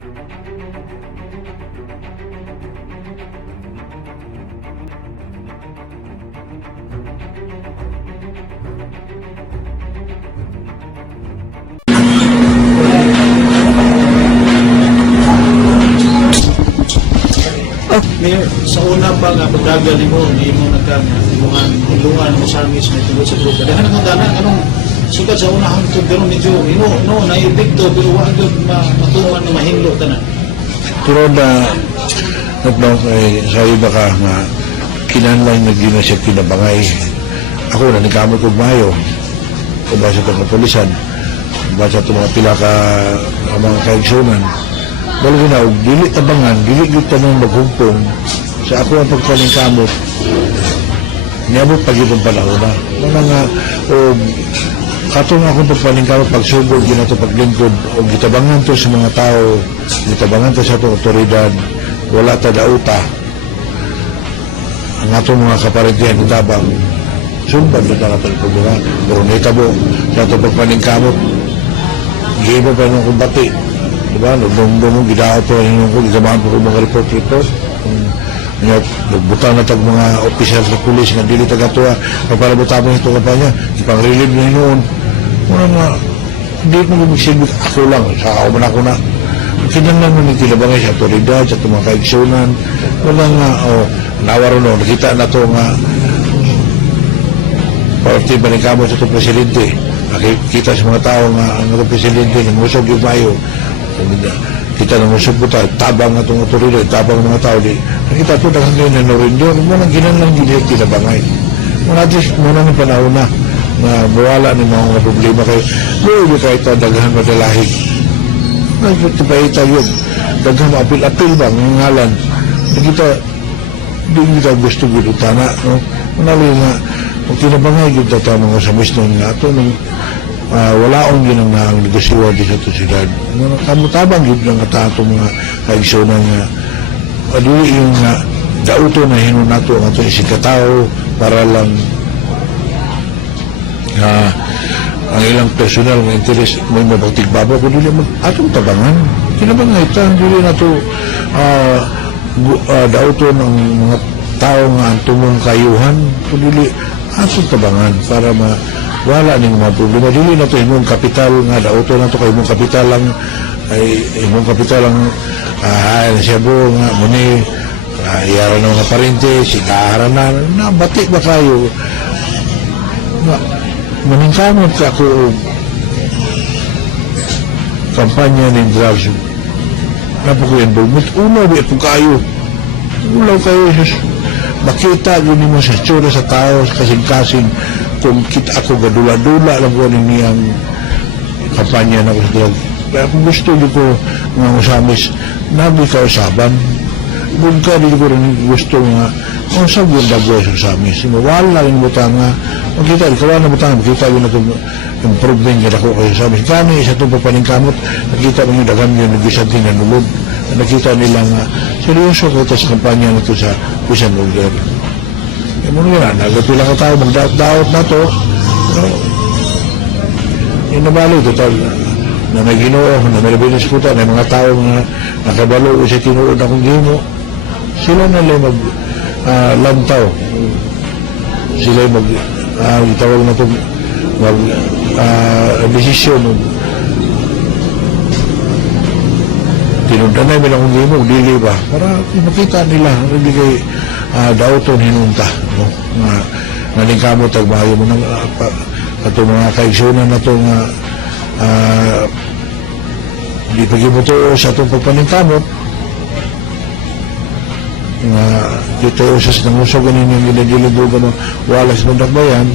Mayor, sa una pa nga pagdagali mo, hindi mo nagkahulungan mo sa amis na tungkol sa grupo. Dahil ang dana, anong sukat sa unahang ito, pero medyo, naibigto, pero wag matuman na mahinglo ka na. Pero na, sa iba ka nga, kinanlang na di na siya kinabangay. Ako na, nagkamot ko mayo. O ba sa itong kapulisan, ba sa itong mga pila ka mga kaigsunan. Dahil na, dili tabangan, dili kita nang maghumpong sa ako ang pagpaling kamot. Niabot pag-ibang panahon na. Mga nga, katong akong pagpaling kamot, pagsugod, ginato paglingkod, o gitabangan to sa mga tao, gitabangan to sa itong otoridad, wala ta dauta. Ang atong mga kaparintihan, gitabang, sumbad na nakatang problema. Pero naitabo, sa itong pagpaling kamot, giiba pa nung kumbati. Diba? Nung gidao po yung gisabahan po mga report. Nagbutang na tag mga officials na pulis nga dili tagatuwa para butapon ito kampanya. Ipang-relieve na noon. Muna nga, hindi mo gumisilbi ako lang. Sa ako man ako na. Kinanlan mo ni kinabangay sa otoridad, sa mga kaigsunan. Wala nga, nawaro no, nakita na to nga parati balikamo sa itong presidente. Nakikita sa mga tao nga ang itong presidente nangusog yung mayo. Kita nang usog po tayo, tabang na itong otoridad, tabang ng mga tao. Nakita po na hanggang na norindo, muna ginanlang gilid kinabangay. Muna ng panahon na mawala ng mga problema kayo. Buwi kahit ang daghan madalahig. Nagpapayita yun. Daghan apil-apil ba ng ngalan. Nakita, di kita gusto gilutana. Manali nga, kung kinabangay yun tayo mga samis na nga ito, wala akong ginang na ang negosyo di sa tusilad. Kamutabang yun ng ato mga kaigsunan nga aduli yung dauto na hinon nato ang ato isikatao para lang ang ilang personal ng interes may mabagtigbaba kung dili mo atong tabangan. Kinabangay ito, dili nato dauto ng mga tao nga ang tumong kayuhan kung dili atong tabangan para wala ning mga problema. Dili na ito imong kapital nga dauto na ito kay imong kapital lang ay imong kapital lang nasiyabo nga muni iyara na mga parente sigara na batik ba kayo maningkamot ka ako kampanya ng drugs napakuyan ulaw di ako kayo makita yun mo sa tsura sa tao sa kasing-kasing kung kita ako gadula-dula lang ko niyang kampanya na ko sa drug. Kaya kung gusto nyo ko mga usamis, nabi ka usaban. Kung ka dito ko rin gusto nga, kung saan yung bago sa usamis. Wala rin butang nga, makita, ikaw na butang, makita yun na itong improvement yun ako kayo usamis. Kani, isa itong papaningkamot, nakita mo yung dagan yun, nag-isanting na nulog. Nakita nila nga, seryoso ko ito sa kampanya na ito sa Pusan Order. Muna nga, nagpila ka tayo, magdaot-daot na to. Yung nabalo, total, na may ginoo, na may bilis puta, na mga tao na nakabalo o sa tinuod na kong gino, sila na lang maglantaw. Sila itawag na ito, desisyon. Tinundan na yung akong gino, dili ba? Para makita nila, hindi kay dauton hinunta nalingkamot agbayo mo ng ato mga kaigsunan na itong di pag-ibuto sa itong pagpaningkamot dito usas ng uso ganin yung ginagilibugan ng wala sa nagbayan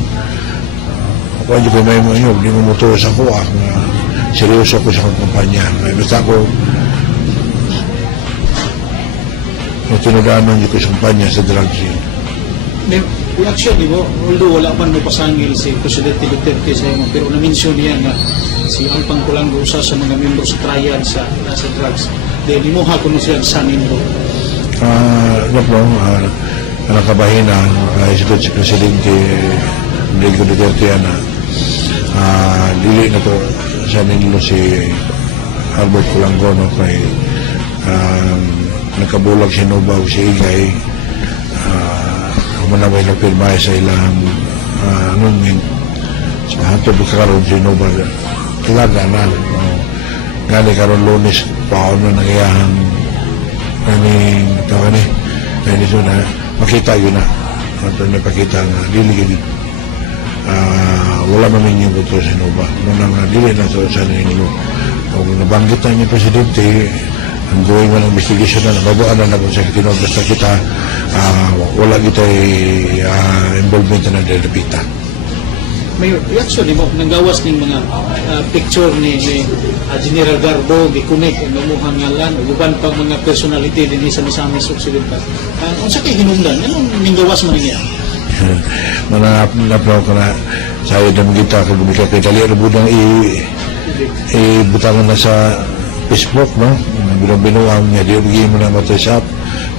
ako hindi ko may mo di mo muto sa kuha seryoso ko sa kampanya basta ko tinudaanan yung kampanya sa drugs yun. Reaction, di ba? Although wala man may pasangil si Presidente Duterte sa iyo, pero na-mention niya nga si Alpang Kulango usa sa mga membro sa trial sa drugs. Dahil limuha ko na siya sa nindro. Nakabahin na si Presidente Rodrigo Duterte na dili na to sa nindro si Albert Kulango no, kay nagkabulag si Nova o si Igay, na may nagpirmahe sa ilang annulment. So, hantod karon si Nova talaga na gani karon Lunes paon na nangyayang tawa ni so na makita yun na hantod na pakita nga dili gid wala man ninyo buto si Nova nung nga dili na sa ninyo kung nabanggit na niyo Presidente ang going man ng investigation na bagoan na kung sa tinod basta kita wala kita involvement na nagdapita. Mayor, reaction mo nanggawas ning mga picture ni General Garbo gikunik ang imuhang ngalan uban pang mga personality dinhi sa Misamis Occidental. Unsa kay hinungdan anong ninggawas man niya? Manap ko na sayo na kita kung bumika kay dali budang butangan na sa Facebook, no? Binuang niya, di bigyan mo na matay-shop.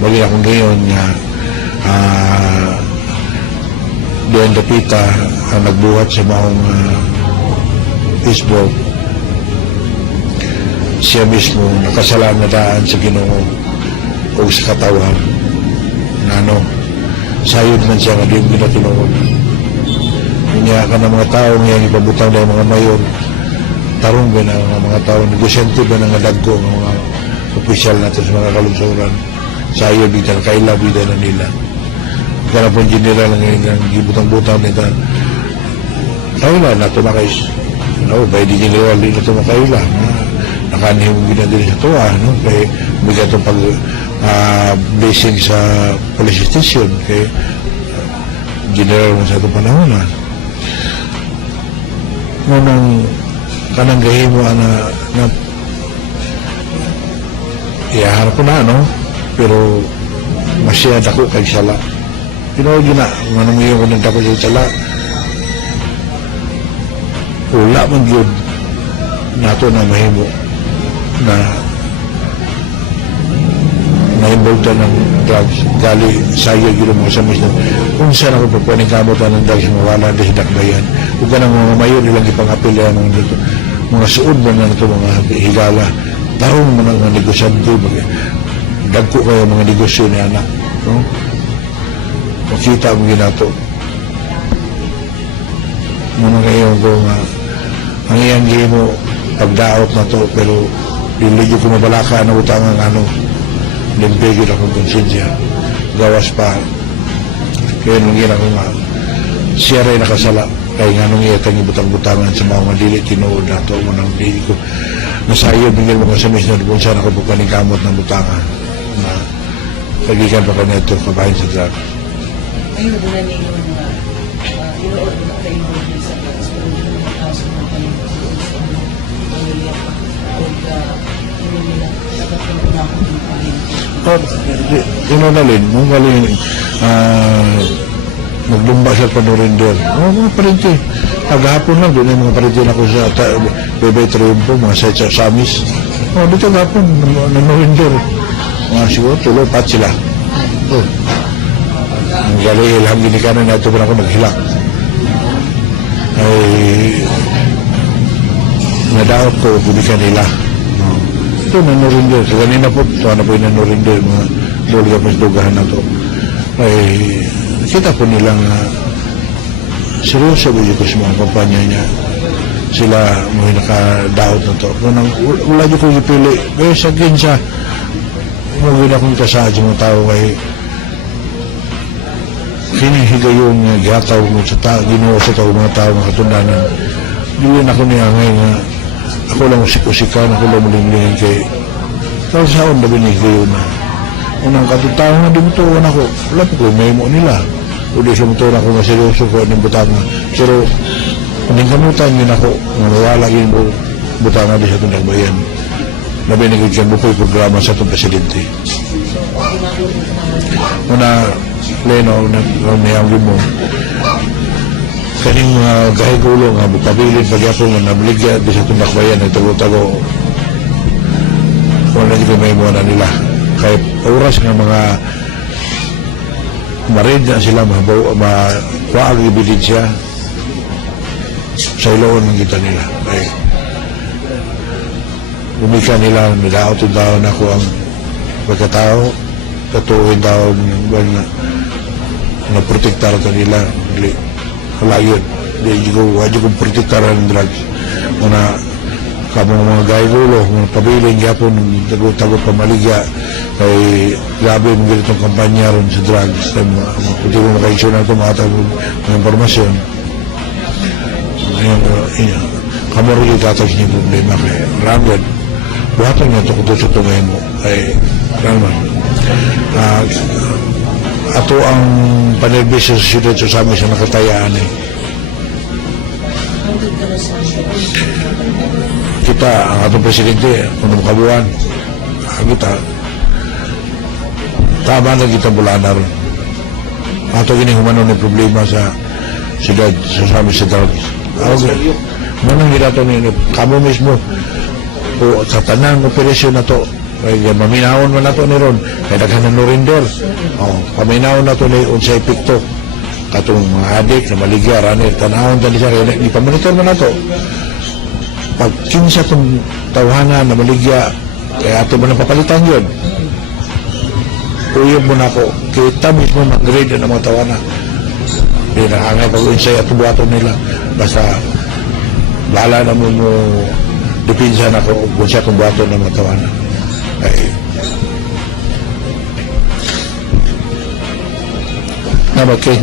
Bagi akong ngayon nga doon dapita ang nagbuhat sa maong Facebook. Siya mismo nakasalaan na daan sa Ginoo o sa katawan na sayod man siya nga di mo ginatinuod. Kanya ka ng mga tao ngayon ipabutang na mga mayor tarong ba na mga tao negosyante ba na nga dagko ng mga opisyal natin sa mga kalungsuran sayod bitan kaila bitan na nila kaya po general ng gibutang-butang nito kaila na ito na kayo by di general din ito makaila nakanihim ginadili sa tuwa kaya may itong pag blessing sa police station kaya general sa itong panahon ngunang kanang gahimo na iyaharap ko na pero masya dako kay sala pinawag yun na manong iyo ko ng dako sa sala wala man yun nato na mahimo na na-involved ng drugs gali sayo yun mga samis na kung saan ako pagpaning kamutan ng drugs mawala na hinakbayan kung ka ng mga mayor nilang ipangapil yan mga suod man na ito mga higala taong mga negosyante dagko kayo mga negosyo ni anak makita mo ginato muna kayo ko nga ang iyang mo pagdaot na to pero diligyo ko mabalaka na utangan limpigil akong konsensya gawas pa kaya nung ginako nga siya rin nakasala kaya nga nung iyatang ibutang-butangan sa mga dili tinuod na ito mo nang dili ko nasayo bigyan mo sa mismo kung saan ako pupaning kamot ng butangan na pagikan pa kanya ito kabahin sa drug ayun na doon ninyo na inuod na kayo sa drugs pero hindi mo makaso na kayo sa pamilya pa o hindi nila dapat yung unakot yung pamilya inunalin mong galing maglumba sa panurinder mga parente paghapon lang doon yung mga parente na ko sa Bebay Triumpo mga sa Samis dito gapon nanurinder mga siguro tulo pat sila ang galing ilham ginikanan na ito pa ako naghilak ay nadaot ko gumikan nila ito nanurinder so ganina po ito na po yung nanurinder mga bulga mas dugahan na ito ay kita po nilang seryoso ba ko sa mga kampanya niya sila mga nakadaot na ito wala dito ko ipili kaya sa kinsa magawin akong kasaad sa mga tao ay hinihigayon nga gataw mo sa tao ginoo sa tao mga tao mga katundanan diwin ako niya ngayon nga ako lang usik-usikan ako lang mulinglingan kay tapos saan na binihigayon na unang katutaw nga dimutuan ako wala po ko may mo nila o di siya mutuan ako nga seryoso ko ng butanga pero kuning kamutan yun ako nga nawala yun mo butanga di sa itong nagbayan na binigyan mo po yung programa sa itong presidente una Leno niyangin mo kaning gahigulo nga bukabilin pagyapon nga nabaligya di sa itong nakbayan ay tago-tago wala dito may muna nila kahit oras ng mga marid na sila mawaag ebidensya sa iloon ng kita nila ay umika nila nadaot yung daon ako ang pagkatao, katuwin tao na protektar ka nila. Wala yun. Hindi ko protektar ng drugs. Una, kamong mga gaygulo, mga pabiling yapon, tagot pamaligya, kay grabe yung ganitong kampanya ron sa drugs. Kung di mo makaisyo na ito, makatagod ng informasyon. Kamu rin itatag niya problema kay Ramon. Buhatan niya ito kung doon sa tungayin mo kay Ramon. Ato ang panerbis sa siyudad sa amin sa nakatayaan eh. Hanggang ka na sa Kita, ang atong presidente, unang kabuan, kita, tama na kita bulana ron. Ato ginihumano ng problema sa siyudad sa amin sa drugs. Manang ginato ninyo, kamo mismo, o sa tanang operasyon na to, kaya maminahon mo na to ni Ron, kaya naghanan no rindor. Paminahon na to ni Unsay Pikto, katong mga adik na maligya, ranir, tanahon tali siya, kaya ipamonitor mo na to. Pag kinsa itong tawhana na maligya, kaya ato mo na papalitan yun. Uyog mo na ako, kita mismo mag-grade na mga tawhana. Hindi nakangay pag-unsay at buhato nila, basta bahala na mo dipinsan ako kung siya kung buhato ng mga tawanan. Ay, nabat kayo.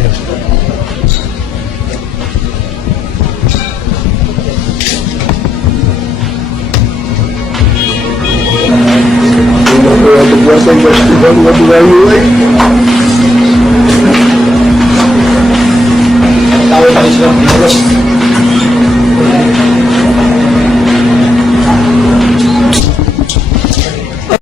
Tawag na sila,